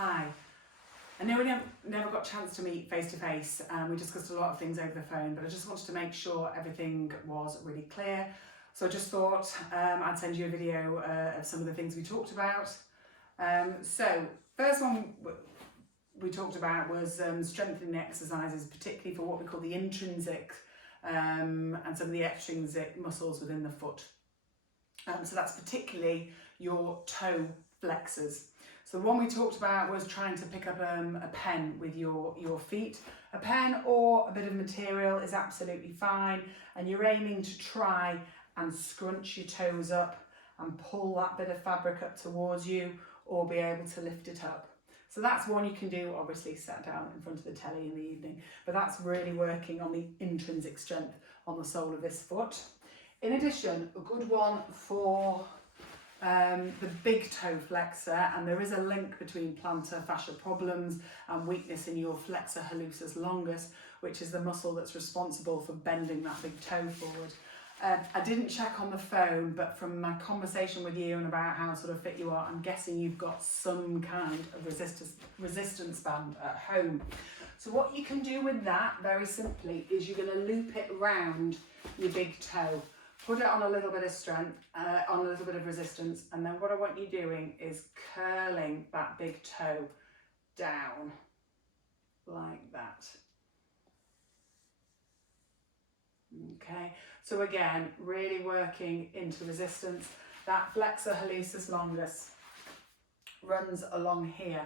Hi. I know we never got a chance to meet face to face, and we discussed a lot of things over the phone, but I just wanted to make sure everything was really clear. So I just thought I'd send you a video of some of the things we talked about. So first one we talked about was strengthening exercises, particularly for what we call the intrinsic and some of the extrinsic muscles within the foot. So that's particularly your toe flexors. So the one we talked about was trying to pick up a pen with your feet. A pen or a bit of material is absolutely fine, and you're aiming to try and scrunch your toes up and pull that bit of fabric up towards you, or be able to lift it up. So that's one you can do, obviously sat down in front of the telly in the evening, but that's really working on the intrinsic strength on the sole of this foot. In addition, a good one for the big toe flexor, and there is a link between plantar fascia problems and weakness in your flexor hallucis longus, which is the muscle that's responsible for bending that big toe forward. I didn't check on the phone, but from my conversation with you and about how sort of fit you are, I'm guessing you've got some kind of resistance band at home. So what you can do with that, very simply, is you're going to loop it around your big toe. Put it on a little bit of strength, on a little bit of resistance, and then what I want you doing is curling that big toe down like that. Okay, so again, really working into resistance. That flexor hallucis longus runs along here,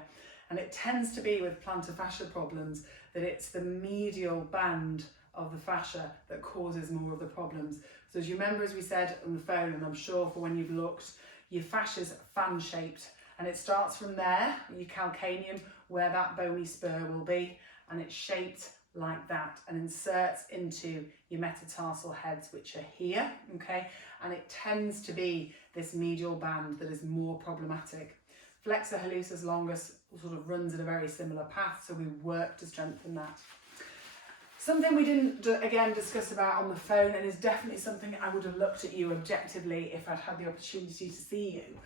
and it tends to be with plantar fascia problems that it's the medial band of the fascia that causes more of the problems. So as you remember, as we said on the phone, and I'm sure for when you've looked, your fascia's fan-shaped, and it starts from there, your calcaneum, where that bony spur will be, and it's shaped like that and inserts into your metatarsal heads, which are here, okay? And it tends to be this medial band that is more problematic. Flexor hallucis longus sort of runs in a very similar path, so we work to strengthen that. Something we didn't, again, discuss about on the phone, and is definitely something I would have looked at you objectively if I'd had the opportunity to see you,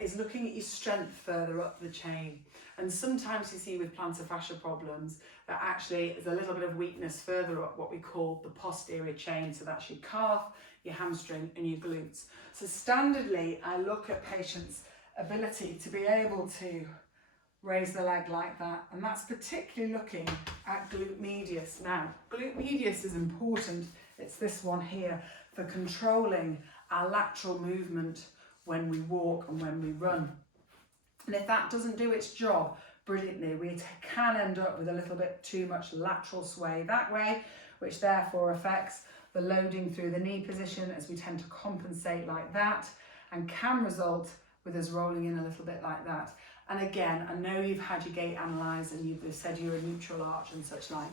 is looking at your strength further up the chain. And sometimes you see with plantar fascia problems that actually there's a little bit of weakness further up what we call the posterior chain. So that's your calf, your hamstring and your glutes. So standardly, I look at patients' ability to be able to raise the leg like that, and that's particularly looking at glute medius. Now, glute medius is important. It's this one here for controlling our lateral movement when we walk and when we run. And if that doesn't do its job brilliantly, we can end up with a little bit too much lateral sway that way, which therefore affects the loading through the knee position, as we tend to compensate like that, and can result with us rolling in a little bit like that. And again, I know you've had your gait analysed and you've said you're a neutral arch and such like,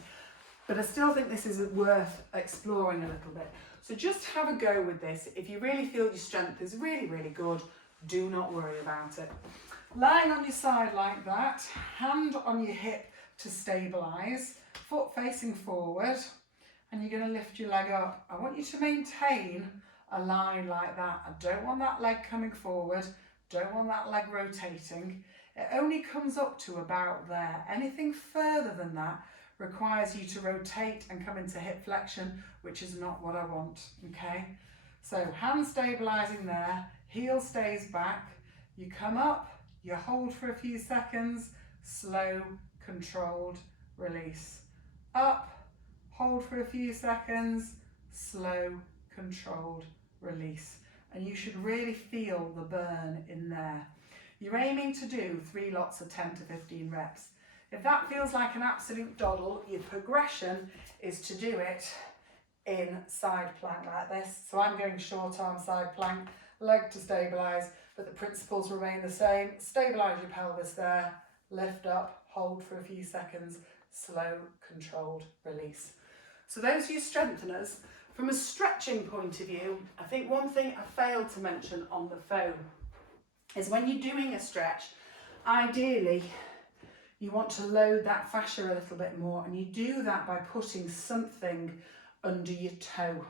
but I still think this is worth exploring a little bit. So just have a go with this. If you really feel your strength is really, really good, do not worry about it. Lying on your side like that, hand on your hip to stabilise, foot facing forward, and you're going to lift your leg up. I want you to maintain a line like that. I don't want that leg coming forward, don't want that leg rotating. It only comes up to about there. Anything further than that requires you to rotate and come into hip flexion, which is not what I want, okay? So hand stabilising there, heel stays back, you come up, you hold for a few seconds, slow, controlled, release. Up, hold for a few seconds, slow, controlled, release. And you should really feel the burn in there. You're aiming to do 3 lots of 10 to 15 reps. If that feels like an absolute doddle, your progression is to do it in side plank like this. So I'm going short arm side plank, leg to stabilise, but the principles remain the same. Stabilise your pelvis there, lift up, hold for a few seconds, slow, controlled, release. So those are your strengtheners. From a stretching point of view, I think one thing I failed to mention on the phone is when you're doing a stretch, ideally you want to load that fascia a little bit more, and you do that by putting something under your toe.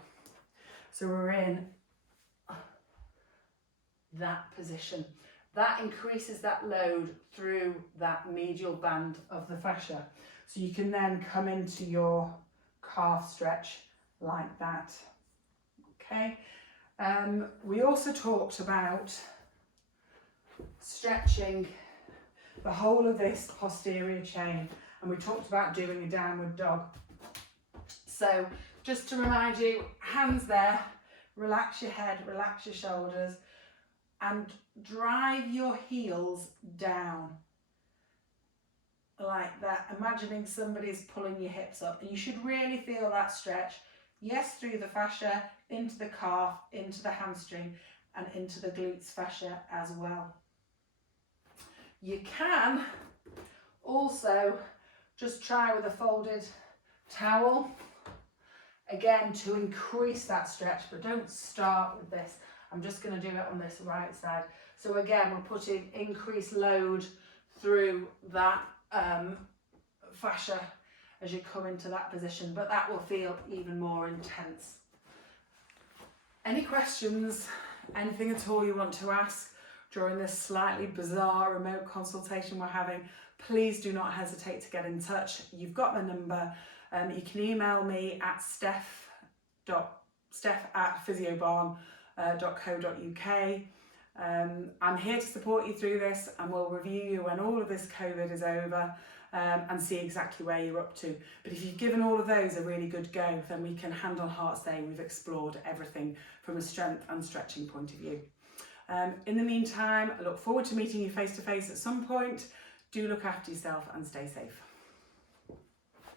So we're in that position. that increases that load through that medial band of the fascia. So you can then come into your calf stretch like that. Okay. We also talked about stretching the whole of this posterior chain, and we talked about doing a downward dog. So just to remind you, hands there, relax your head, relax your shoulders, and drive your heels down like that, imagining somebody's pulling your hips up, and you should really feel that stretch. Yes, through the fascia, into the calf, into the hamstring, and into the glutes fascia as well. You can also just try with a folded towel, again, to increase that stretch, but don't start with this. I'm just going to do it on this right side. So again, we're putting increased load through that fascia as you come into that position, but that will feel even more intense. Any questions, anything at all you want to ask during this slightly bizarre remote consultation we're having, please do not hesitate to get in touch. You've got my number. You can email me at steph@physiobarn.co.uk. I'm here to support you through this, and we'll review you when all of this COVID is over, and see exactly where you're up to. But if you've given all of those a really good go, then we can hand on heart say we've explored everything from a strength and stretching point of view. In the meantime, I look forward to meeting you face to face at some point. Do look after yourself and stay safe.